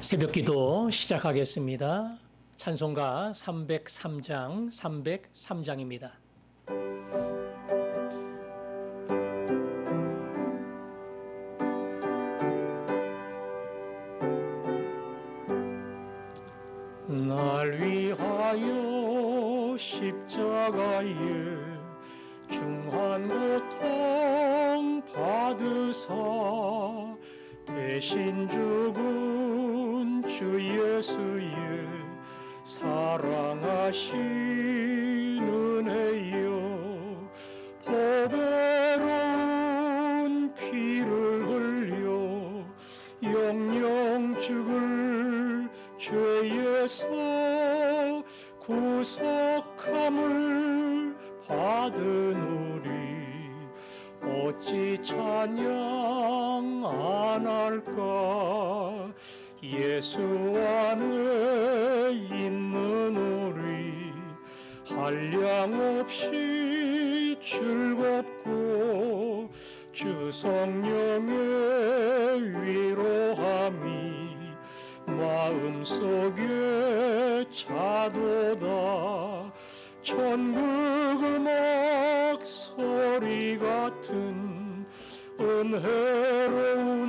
새벽기도 시작하겠습니다. 찬송가 303장, 303장입니다. 날 위하여 십자가에 중한 고통 받으사 대신 죽은 주 예수의 사랑하신 은혜여, 보배로운 피를 흘려 영영 죽을 죄에서 구속함을 받은 우리 어찌 찬양 안 할까. 예수 안에 있는 우리 한량없이 즐겁고 주 성령의 위로함이 마음속에 차도다. 천국 음악 소리 같은 은혜로운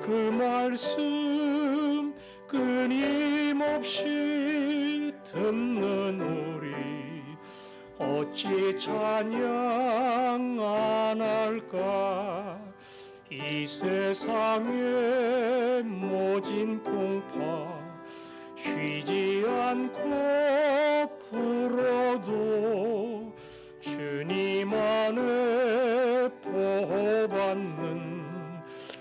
그 말씀 끊임없이 듣는 우리 어찌 찬양 안 할까. 이 세상의 모진 풍파 쉬지 않고 불어도 주님 안에 보호받는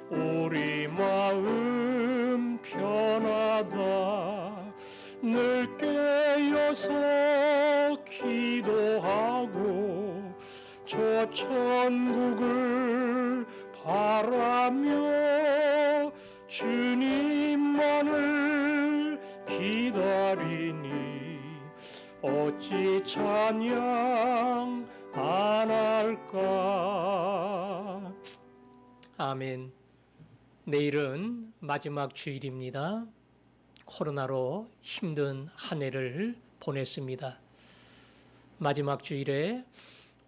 우리 마음 편하다. 늘 깨어서 기도하고 저 천국을 바라며 주님만을 기다리니 어찌 찬양 안 할까. 아멘. 내일은 마지막 주일입니다. 코로나로 힘든 한 해를 보냈습니다. 마지막 주일에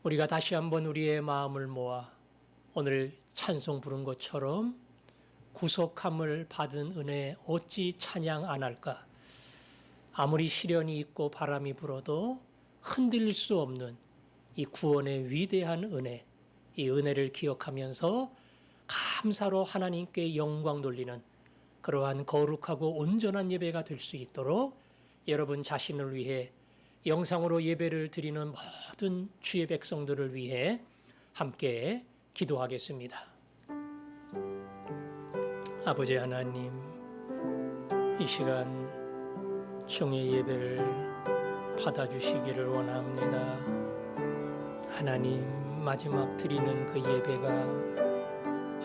우리가 다시 한번 우리의 마음을 모아 오늘 찬송 부른 것처럼 구속함을 받은 은혜 어찌 찬양 안 할까. 아무리 시련이 있고 바람이 불어도 흔들릴 수 없는 이 구원의 위대한 은혜, 이 은혜를 기억하면서 감사로 하나님께 영광 돌리는 그러한 거룩하고 온전한 예배가 될 수 있도록 여러분 자신을 위해 영상으로 예배를 드리는 모든 주의 백성들을 위해 함께 기도하겠습니다. 아버지 하나님, 이 시간 종의 예배를 받아주시기를 원합니다. 하나님, 마지막 드리는 그 예배가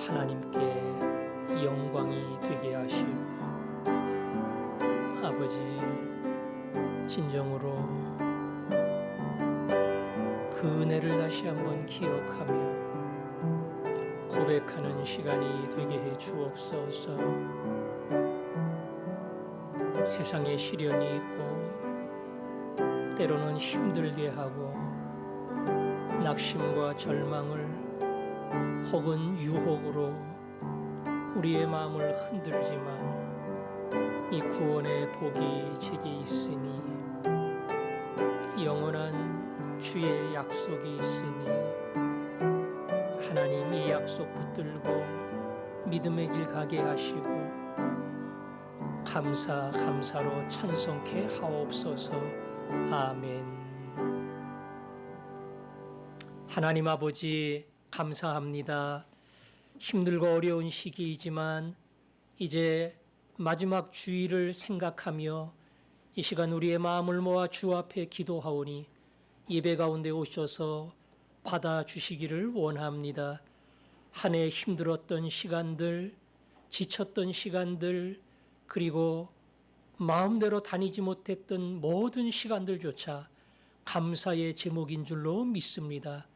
하나님께 영광이 되게 하시고, 아버지 진정으로 그 은혜를 다시 한번 기억하며 고백하는 시간이 되게 해 주옵소서. 세상에 시련이 있고 때로는 힘들게 하고 낙심과 절망을 혹은 유혹으로 우리의 마음을 흔들지만 이 구원의 복이 제게 있으니, 영원한 주의 약속이 있으니 하나님 이 약속 붙들고 믿음의 길 가게 하시고 감사로 찬송케 하옵소서. 아멘. 하나님 아버지, 감사합니다. 힘들고 어려운 시기이지만 이제 마지막 주일을 생각하며 이 시간 우리의 마음을 모아 주 앞에 기도하오니 예배 가운데 오셔서 받아주시기를 원합니다. 한 해 힘들었던 시간들, 지쳤던 시간들, 그리고 마음대로 다니지 못했던 모든 시간들조차 감사의 제목인 줄로 믿습니다.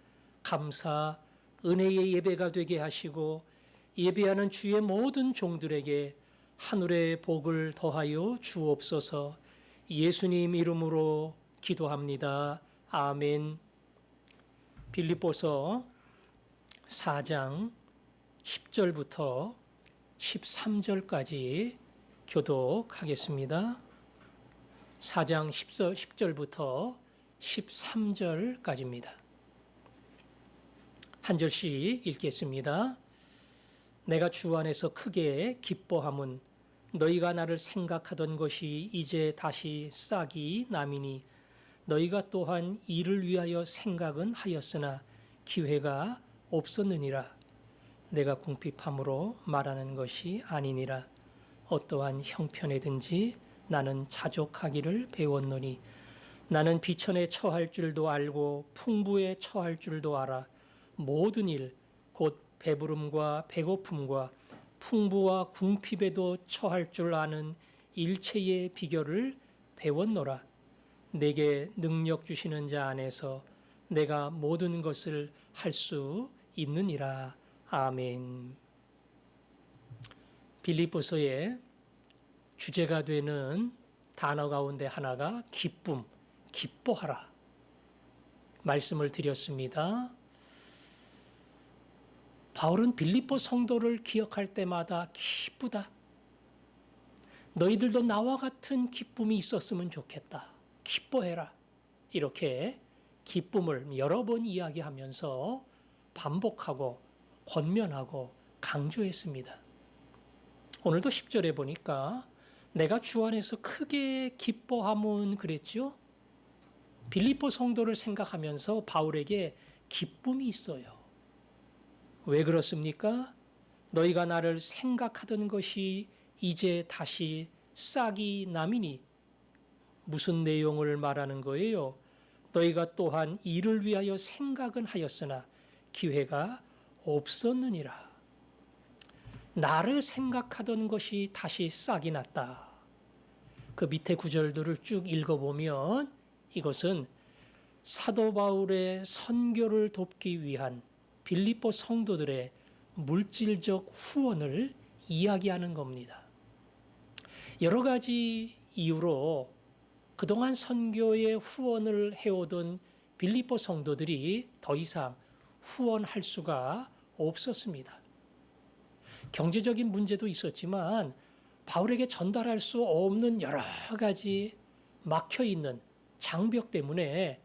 감사, 은혜의 예배가 되게 하시고 예배하는 주의 모든 종들에게 하늘의 복을 더하여 주옵소서. 예수님 이름으로 기도합니다. 아멘. 빌립보서 4장 10절부터 13절까지 교독하겠습니다. 4장 10절부터 13절까지입니다. 한 절씩 읽겠습니다. 내가 주 안에서 크게 기뻐함은 너희가 나를 생각하던 것이 이제 다시 싹이 남이니 너희가 또한 이를 위하여 생각은 하였으나 기회가 없었느니라. 내가 궁핍함으로 말하는 것이 아니니라. 어떠한 형편에든지 나는 자족하기를 배웠노니 나는 비천에 처할 줄도 알고 풍부에 처할 줄도 알아. 모든 일 곧 배부름과 배고픔과 풍부와 궁핍에도 처할 줄 아는 일체의 비결을 배웠노라. 내게 능력 주시는 자 안에서 내가 모든 것을 할 수 있느니라. 아멘. 빌립보서의 주제가 되는 단어 가운데 하나가 기쁨, 기뻐하라 말씀을 드렸습니다. 바울은 빌립보 성도를 기억할 때마다 기쁘다. 너희들도 나와 같은 기쁨이 있었으면 좋겠다. 기뻐해라. 이렇게 기쁨을 여러 번 이야기하면서 반복하고 권면하고 강조했습니다. 오늘도 10절에 보니까 내가 주 안에서 크게 기뻐함은 그랬죠. 빌립보 성도를 생각하면서 바울에게 기쁨이 있어요. 왜 그렇습니까? 너희가 나를 생각하던 것이 이제 다시 싹이 남이니 무슨 내용을 말하는 거예요? 너희가 또한 이를 위하여 생각은 하였으나 기회가 없었느니라. 나를 생각하던 것이 다시 싹이 났다. 그 밑에 구절들을 쭉 읽어보면 이것은 사도 바울의 선교를 돕기 위한 빌립보 성도들의 물질적 후원을 이야기하는 겁니다. 여러 가지 이유로 그동안 선교에 후원을 해오던 빌립보 성도들이 더 이상 후원할 수가 없었습니다. 경제적인 문제도 있었지만 바울에게 전달할 수 없는 여러 가지 막혀있는 장벽 때문에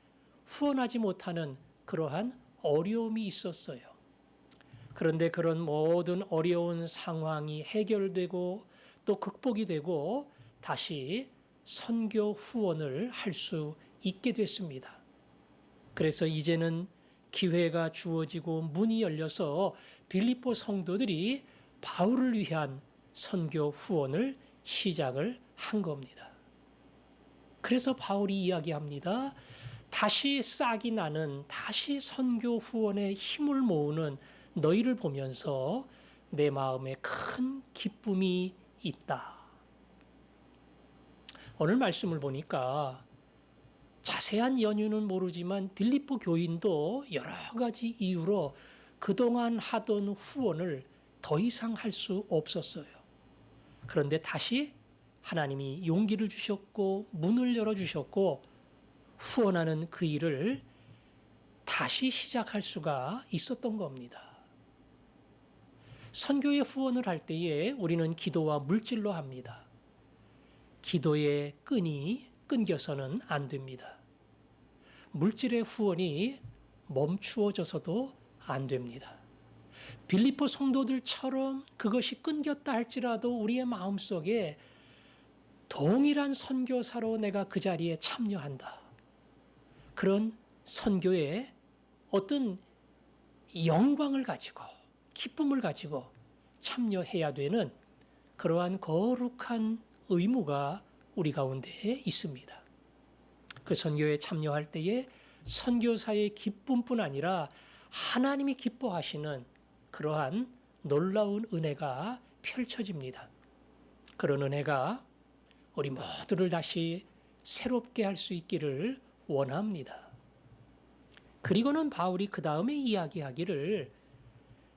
후원하지 못하는 그러한 어려움이 있었어요. 그런데 그런 모든 어려운 상황이 해결되고 또 극복이 되고 다시 선교 후원을 할 수 있게 됐습니다. 그래서 이제는 기회가 주어지고 문이 열려서 빌립보 성도들이 바울을 위한 선교 후원을 시작을 한 겁니다. 그래서 바울이 이야기합니다. 다시 싹이 나는 다시 선교 후원에 힘을 모으는 너희를 보면서 내 마음에 큰 기쁨이 있다. 오늘 말씀을 보니까 자세한 연유는 모르지만 빌립보 교인도 여러 가지 이유로 그동안 하던 후원을 더 이상 할 수 없었어요. 그런데 다시 하나님이 용기를 주셨고 문을 열어주셨고 후원하는 그 일을 다시 시작할 수가 있었던 겁니다. 선교의 후원을 할 때에 우리는 기도와 물질로 합니다. 기도의 끈이 끊겨서는 안 됩니다. 물질의 후원이 멈추어져서도 안 됩니다. 빌립보 성도들처럼 그것이 끊겼다 할지라도 우리의 마음속에 동일한 선교사로 내가 그 자리에 참여한다. 그런 선교에 어떤 영광을 가지고 기쁨을 가지고 참여해야 되는 그러한 거룩한 의무가 우리 가운데 있습니다. 그 선교에 참여할 때에 선교사의 기쁨뿐 아니라 하나님이 기뻐하시는 그러한 놀라운 은혜가 펼쳐집니다. 그런 은혜가 우리 모두를 다시 새롭게 할 수 있기를 원합니다. 그리고는 바울이 그 다음에 이야기하기를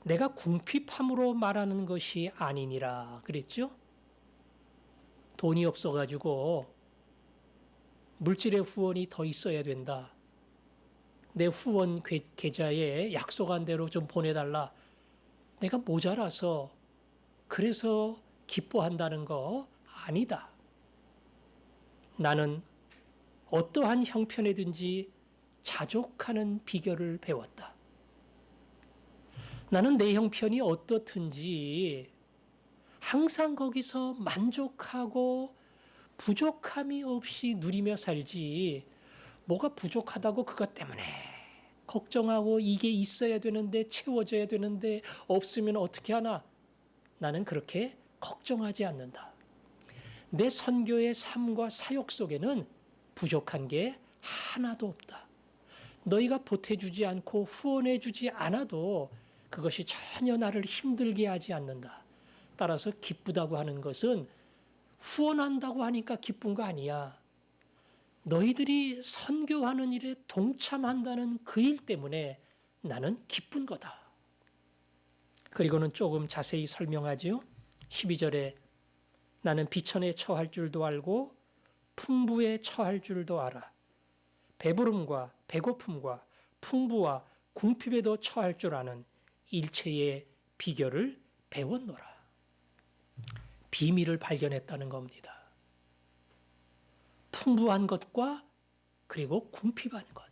내가 궁핍함으로 말하는 것이 아니니라 그랬죠? 돈이 없어가지고 물질의 후원이 더 있어야 된다. 내 후원 계좌에 약속한 대로 좀 보내달라. 내가 모자라서 그래서 기뻐한다는 거 아니다. 나는 어떠한 형편이든지 자족하는 비결을 배웠다. 나는 내 형편이 어떻든지 항상 거기서 만족하고 부족함이 없이 누리며 살지, 뭐가 부족하다고 그것 때문에 걱정하고 이게 있어야 되는데 채워져야 되는데 없으면 어떻게 하나? 나는 그렇게 걱정하지 않는다. 내 선교의 삶과 사역 속에는 부족한 게 하나도 없다. 너희가 보태주지 않고 후원해주지 않아도 그것이 전혀 나를 힘들게 하지 않는다. 따라서 기쁘다고 하는 것은 후원한다고 하니까 기쁜 거 아니야. 너희들이 선교하는 일에 동참한다는 그 일 때문에 나는 기쁜 거다. 그리고는 조금 자세히 설명하지요. 12절에 나는 비천에 처할 줄도 알고 풍부에 처할 줄도 알아. 배부름과 배고픔과 풍부와 궁핍에도 처할 줄 아는 일체의 비결을 배웠노라. 비밀을 발견했다는 겁니다. 풍부한 것과 그리고 궁핍한 것,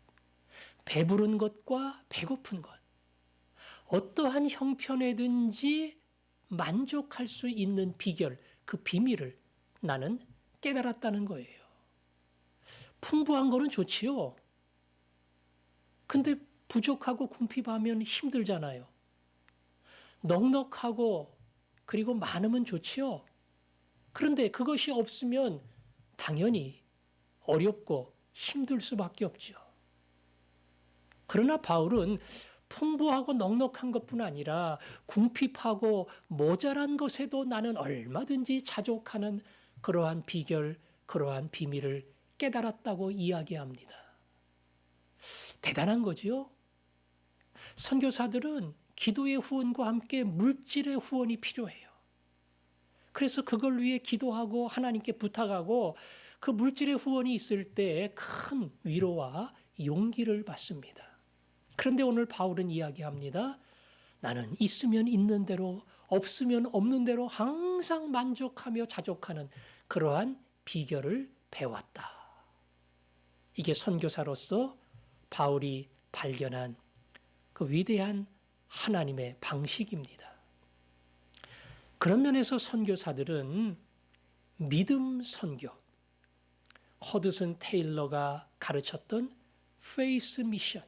배부른 것과 배고픈 것, 어떠한 형편에든지 만족할 수 있는 비결, 그 비밀을 나는 깨달았다는 거예요. 풍부한 거는 좋지요. 근데 부족하고 궁핍하면 힘들잖아요. 넉넉하고 그리고 많으면 좋지요. 그런데 그것이 없으면 당연히 어렵고 힘들 수밖에 없죠. 그러나 바울은 풍부하고 넉넉한 것뿐 아니라 궁핍하고 모자란 것에도 나는 얼마든지 자족하는 그러한 비결, 그러한 비밀을 깨달았다고 이야기합니다. 대단한 거지요. 선교사들은 기도의 후원과 함께 물질의 후원이 필요해요. 그래서 그걸 위해 기도하고 하나님께 부탁하고 그 물질의 후원이 있을 때 큰 위로와 용기를 받습니다. 그런데 오늘 바울은 이야기합니다. 나는 있으면 있는 대로 없으면 없는 대로 항상 만족하며 자족하는 그러한 비결을 배웠다. 이게 선교사로서 바울이 발견한 그 위대한 하나님의 방식입니다. 그런 면에서 선교사들은 믿음 선교, 허드슨 테일러가 가르쳤던 페이스 미션,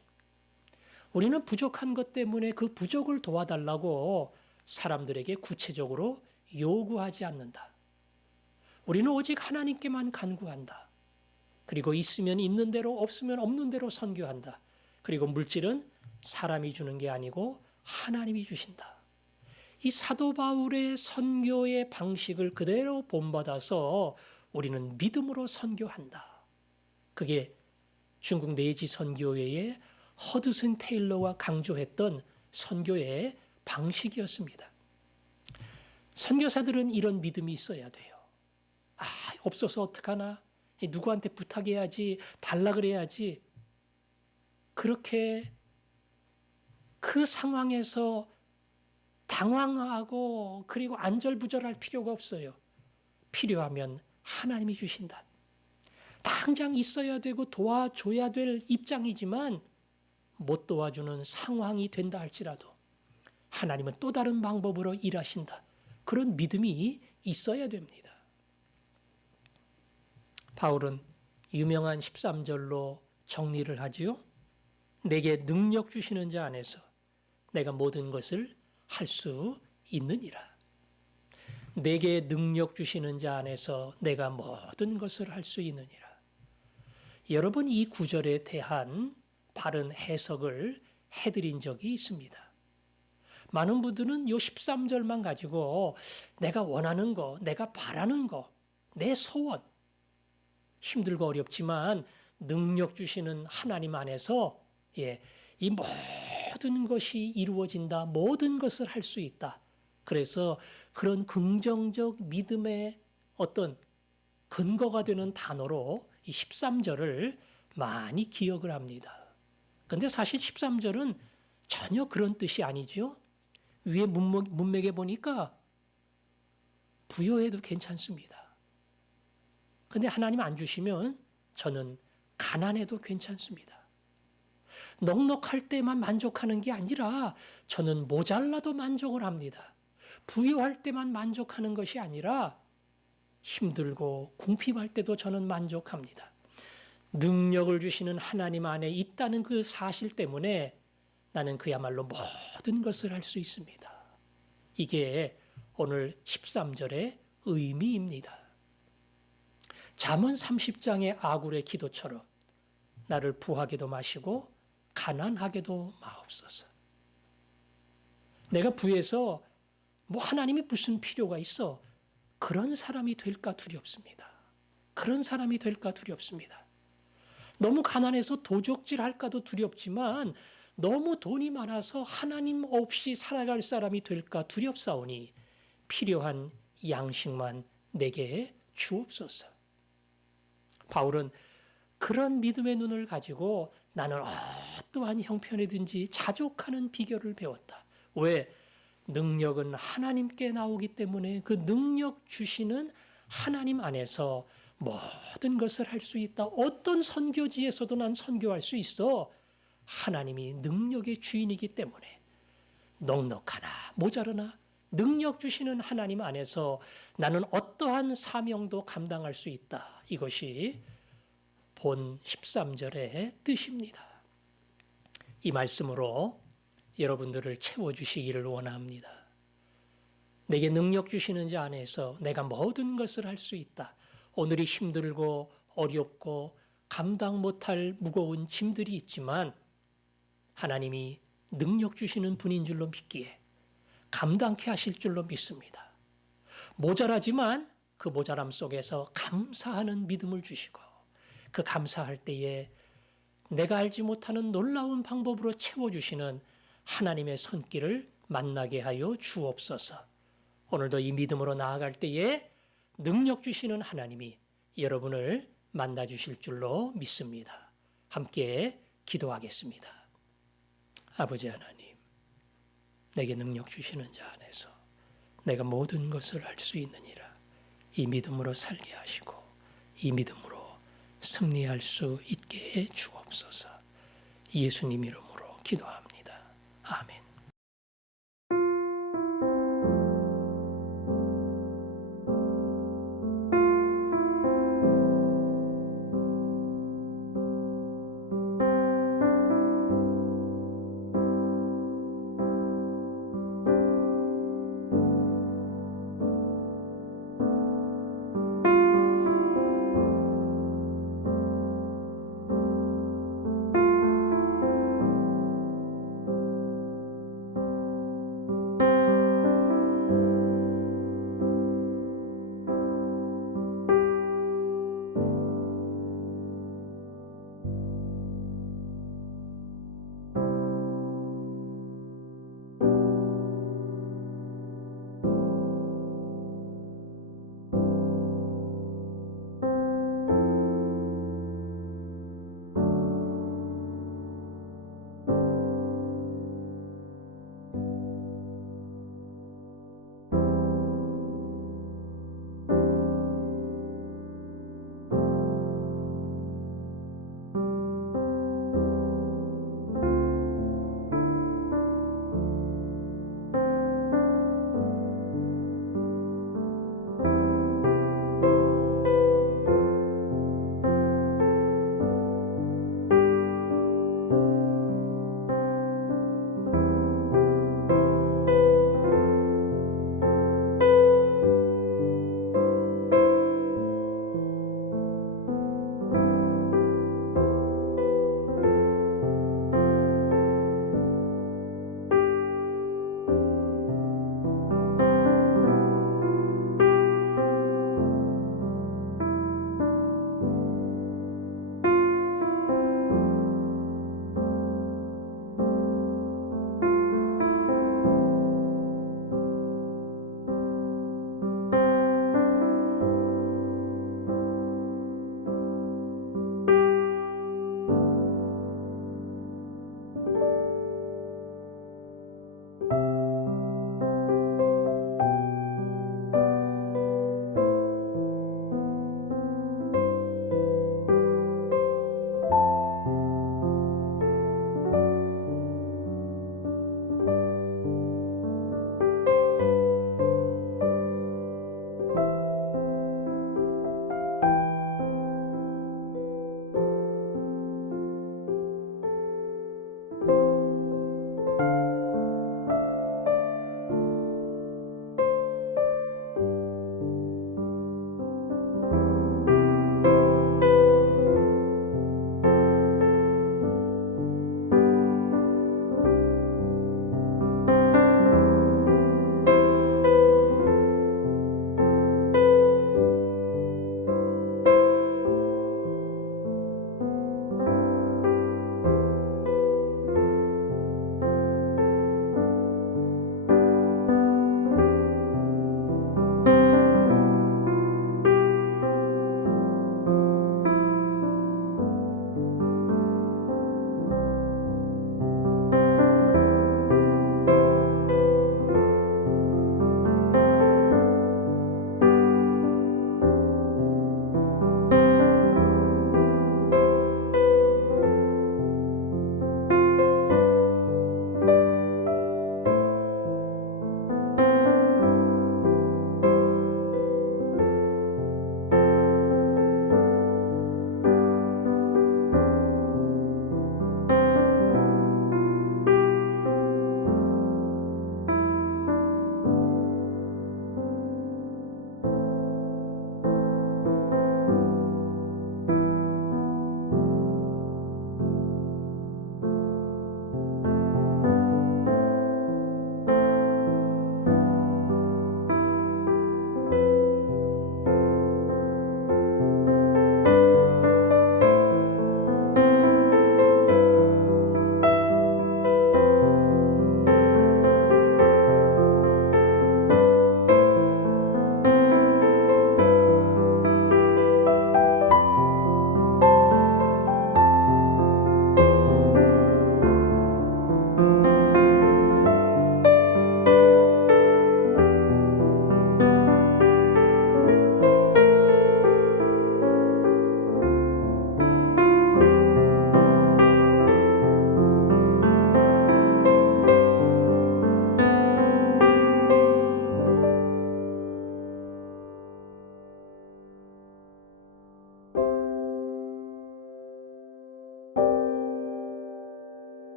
우리는 부족한 것 때문에 그 부족을 도와달라고 사람들에게 구체적으로 요구하지 않는다. 우리는 오직 하나님께만 간구한다. 그리고 있으면 있는 대로 없으면 없는 대로 선교한다. 그리고 물질은 사람이 주는 게 아니고 하나님이 주신다. 이 사도 바울의 선교의 방식을 그대로 본받아서 우리는 믿음으로 선교한다. 그게 중국 내지 선교회의 허드슨 테일러가 강조했던 선교의 방식이었습니다. 선교사들은 이런 믿음이 있어야 돼요. 없어서 어떡하나? 누구한테 부탁해야지, 달라 그래야지. 그렇게 그 상황에서 당황하고 그리고 안절부절할 필요가 없어요. 필요하면 하나님이 주신다. 당장 있어야 되고 도와줘야 될 입장이지만 못 도와주는 상황이 된다 할지라도 하나님은 또 다른 방법으로 일하신다. 그런 믿음이 있어야 됩니다. 바울은 유명한 13절로 정리를 하지요. 내게 능력 주시는 자 안에서 내가 모든 것을 할 수 있느니라. 내게 능력 주시는 자 안에서 내가 모든 것을 할 수 있느니라. 여러분, 이 구절에 대한 바른 해석을 해드린 적이 있습니다. 많은 분들은 이 13절만 가지고 내가 원하는 거, 내가 바라는 거, 내 소원, 힘들고 어렵지만 능력 주시는 하나님 안에서 이 모든 것이 이루어진다. 모든 것을 할 수 있다. 그래서 그런 긍정적 믿음의 어떤 근거가 되는 단어로 이 13절을 많이 기억을 합니다. 그런데 사실 13절은 전혀 그런 뜻이 아니죠. 위에 문맥에 보니까 부여해도 괜찮습니다. 그런데 하나님 안 주시면 저는 가난해도 괜찮습니다. 넉넉할 때만 만족하는 게 아니라 저는 모자라도 만족을 합니다. 부유할 때만 만족하는 것이 아니라 힘들고 궁핍할 때도 저는 만족합니다. 능력을 주시는 하나님 안에 있다는 그 사실 때문에 나는 그야말로 모든 것을 할 수 있습니다. 이게 오늘 13절의 의미입니다. 잠언 30장의 아굴의 기도처럼 나를 부하게도 마시고 가난하게도 마옵소서. 내가 부해서 하나님이 무슨 필요가 있어? 그런 사람이 될까 두렵습니다. 그런 사람이 될까 두렵습니다. 너무 가난해서 도적질 할까도 두렵지만 너무 돈이 많아서 하나님 없이 살아갈 사람이 될까 두렵사오니 필요한 양식만 내게 주옵소서. 바울은 그런 믿음의 눈을 가지고 나는 어떠한 형편이든지 자족하는 비결을 배웠다. 왜? 능력은 하나님께 나오기 때문에 그 능력 주시는 하나님 안에서 모든 것을 할 수 있다. 어떤 선교지에서도 난 선교할 수 있어. 하나님이 능력의 주인이기 때문에 넉넉하나 모자르나 능력 주시는 하나님 안에서 나는 어떠한 사명도 감당할 수 있다. 이것이 본 13절의 뜻입니다. 이 말씀으로 여러분들을 채워주시기를 원합니다. 내게 능력 주시는 자 안에서 내가 모든 것을 할 수 있다. 오늘이 힘들고 어렵고 감당 못할 무거운 짐들이 있지만 하나님이 능력 주시는 분인 줄로 믿기에 감당케 하실 줄로 믿습니다. 모자라지만 그 모자람 속에서 감사하는 믿음을 주시고 그 감사할 때에 내가 알지 못하는 놀라운 방법으로 채워주시는 하나님의 손길을 만나게 하여 주옵소서. 오늘도 이 믿음으로 나아갈 때에 능력 주시는 하나님이 여러분을 만나 주실 줄로 믿습니다. 함께 기도하겠습니다. 아버지 하나님, 내게 능력 주시는 자 안에서 내가 모든 것을 할 수 있느니라. 이 믿음으로 살게 하시고 이 믿음으로 승리할 수 있게 해 주옵소서. 예수님 이름으로 기도합니다.